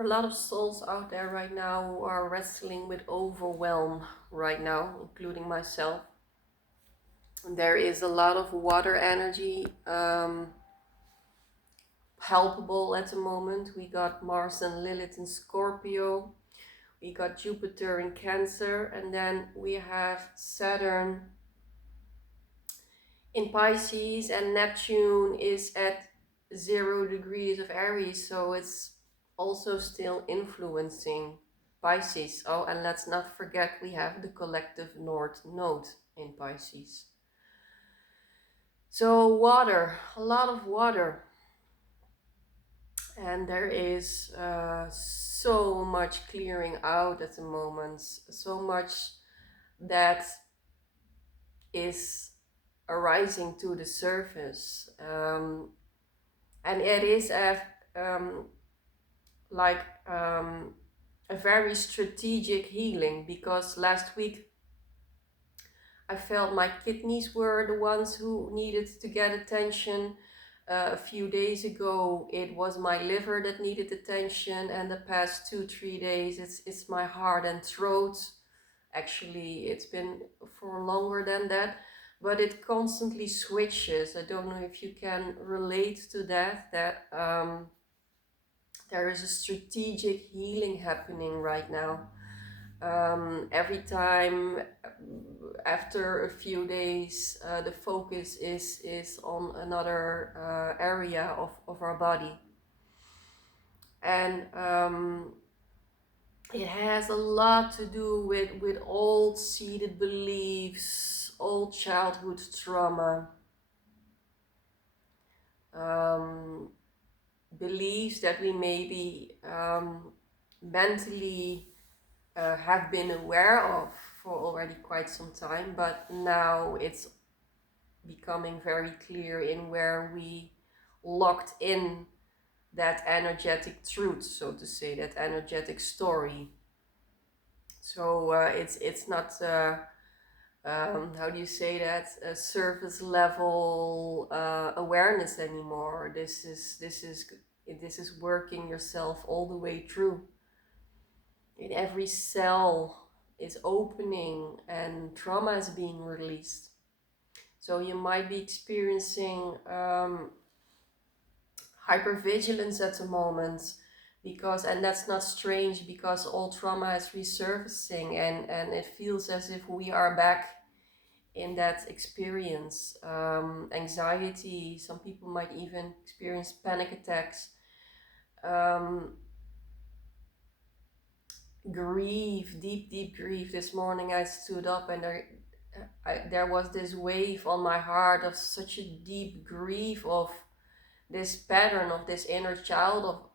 There are a lot of souls out there right now who are wrestling with overwhelm right now, including myself. There is a lot of water energy palpable at the moment. We got Mars and Lilith in Scorpio, we got Jupiter in Cancer, and then we have Saturn in Pisces, and Neptune is at 0 degrees of Aries, so it's also still influencing Pisces. Oh, and let's not forget we have the collective North Node in Pisces. So water, a lot of water, and there is so much clearing out at the moment, so much that is arising to the surface, and it is um, like a very strategic healing, because last week I felt my kidneys were the ones who needed to get attention. A few days ago it was my liver that needed attention, and the past 2-3 days it's my heart and throat. Actually it's been for longer than that, but it constantly switches. I don't know if you can relate to that, there is a strategic healing happening right now. Every time after a few days, the focus is on another area of our body. And it has a lot to do with old seated beliefs, old childhood trauma, beliefs that we maybe mentally have been aware of for already quite some time, but now it's becoming very clear in where we locked in that energetic truth, so to say, that energetic story. So it's not how do you say that, a surface level awareness anymore. This is working yourself all the way through. In every cell is opening and trauma is being released. So you might be experiencing hypervigilance at the moment, because, and that's not strange, because all trauma is resurfacing, and it feels as if we are back in that experience. Anxiety, some people might even experience panic attacks. Grief, deep grief. This morning I stood up and there was this wave on my heart of such a deep grief of this pattern of this inner child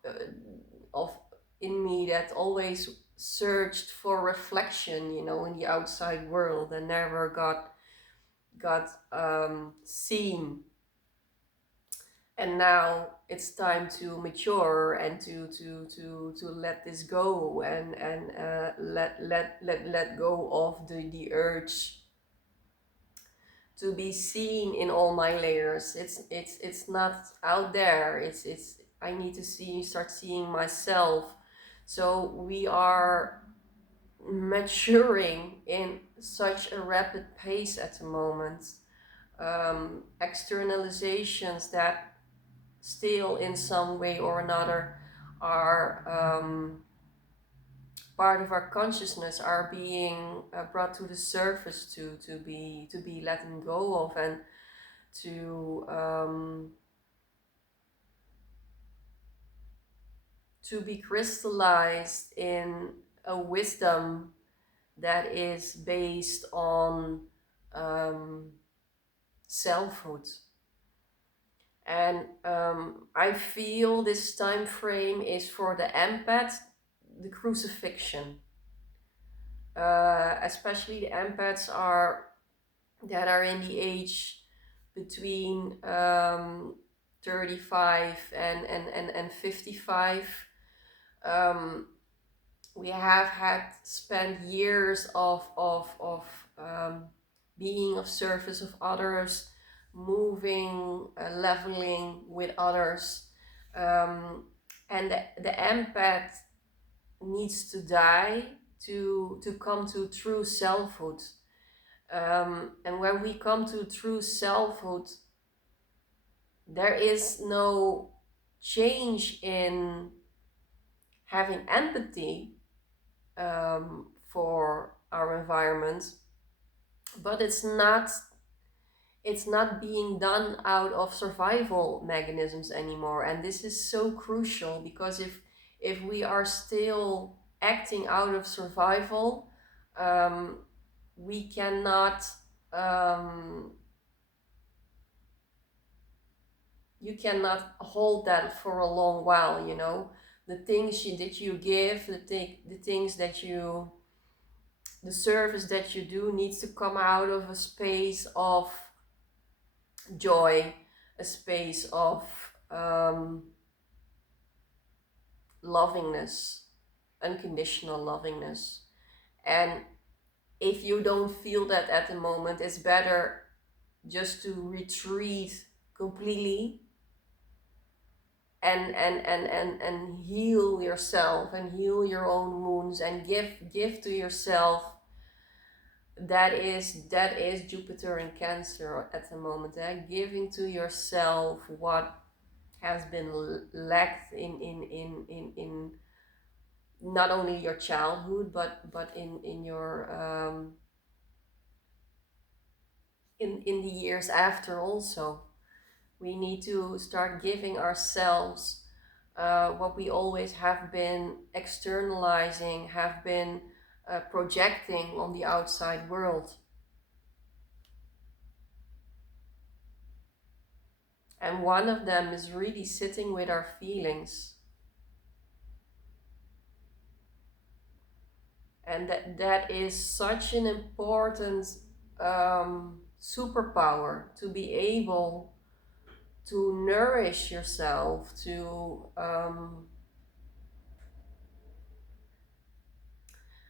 of in me that always searched for reflection, you know, in the outside world, and never got seen. And now it's time to mature and to let this go, and let go of the urge to be seen in all my layers. It's not out there. It's I need to start seeing myself. So we are maturing in such a rapid pace at the moment. Externalizations that still in some way or another are part of our consciousness are being brought to the surface to be letting go of, and to be crystallized in a wisdom that is based on selfhood. And I feel this time frame is for the empath, the crucifixion. Especially the empaths that are in the age between 35 and 55. We have had spent years of being of service of others, moving, leveling with others, and the empath needs to die to come to true selfhood. And when we come to true selfhood, there is no change in having empathy for our environment, but it's not being done out of survival mechanisms anymore. And this is so crucial, because if we are still acting out of survival, um, we cannot um, you cannot hold that for a long while, the things that you give, the things that you the service that you do needs to come out of a space of joy, a space of um, lovingness, unconditional lovingness. And if you don't feel that at the moment, it's better just to retreat completely and heal yourself and heal your own wounds and give to yourself. That is Jupiter in Cancer at the moment, giving to yourself what has been lacked in not only your childhood, but in your in the years after also. We need to start giving ourselves what we always have been externalizing, have been projecting on the outside world. And one of them is really sitting with our feelings. And that is such an important superpower, to be able to nourish yourself, to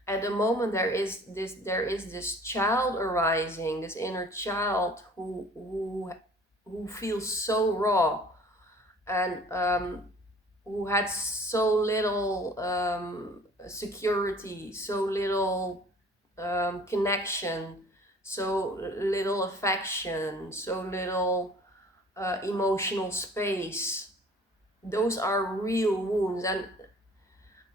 at the moment there is this child arising, this inner child who feels so raw, and who had so little security, so little connection, so little affection, so little emotional space. Those are real wounds. And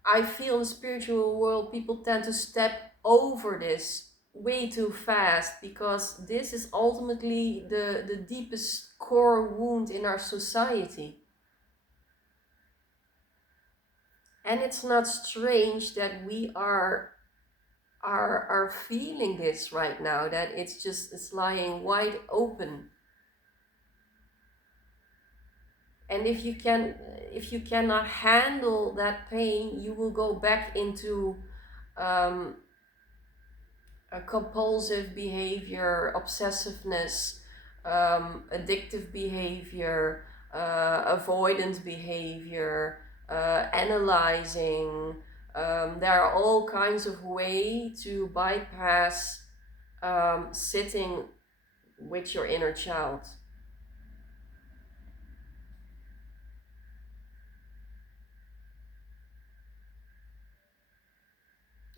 I feel in the spiritual world, people tend to step over this way too fast, because this is ultimately the deepest core wound in our society. And it's not strange that we are feeling this right now, that it's lying wide open. And if you cannot handle that pain, you will go back into a compulsive behavior, obsessiveness, addictive behavior, avoidant behavior, analyzing. There are all kinds of ways to bypass sitting with your inner child.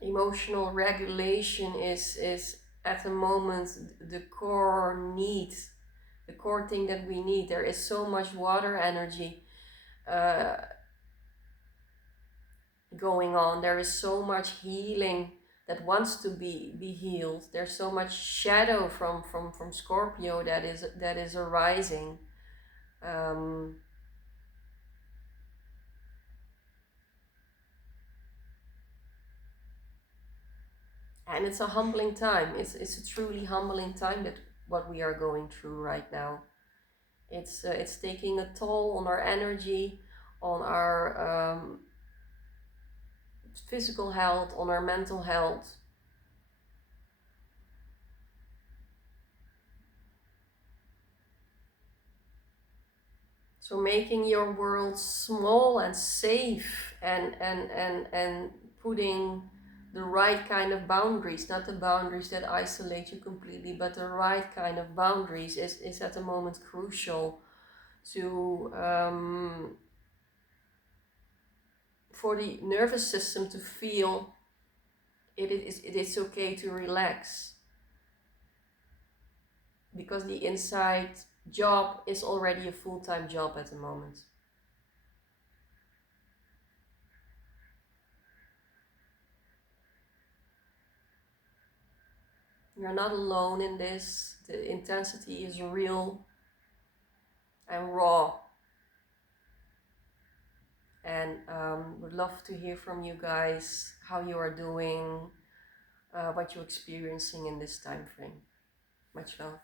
Emotional regulation is at the moment the core need, the core thing that we need. There is so much water energy going on. There is so much healing that wants to be healed. There's so much shadow from Scorpio that is arising. And it's a humbling time. It's a truly humbling time, that what we are going through right now. It's taking a toll on our energy, on our physical health, on our mental health. So making your world small and safe, and putting the right kind of boundaries, not the boundaries that isolate you completely, but the right kind of boundaries is at the moment crucial to for the nervous system to feel it is okay to relax, because the inside job is already a full-time job at the moment. You're not alone in this. The intensity is real and raw. And would love to hear from you guys how you are doing, what you're experiencing in this time frame. Much love.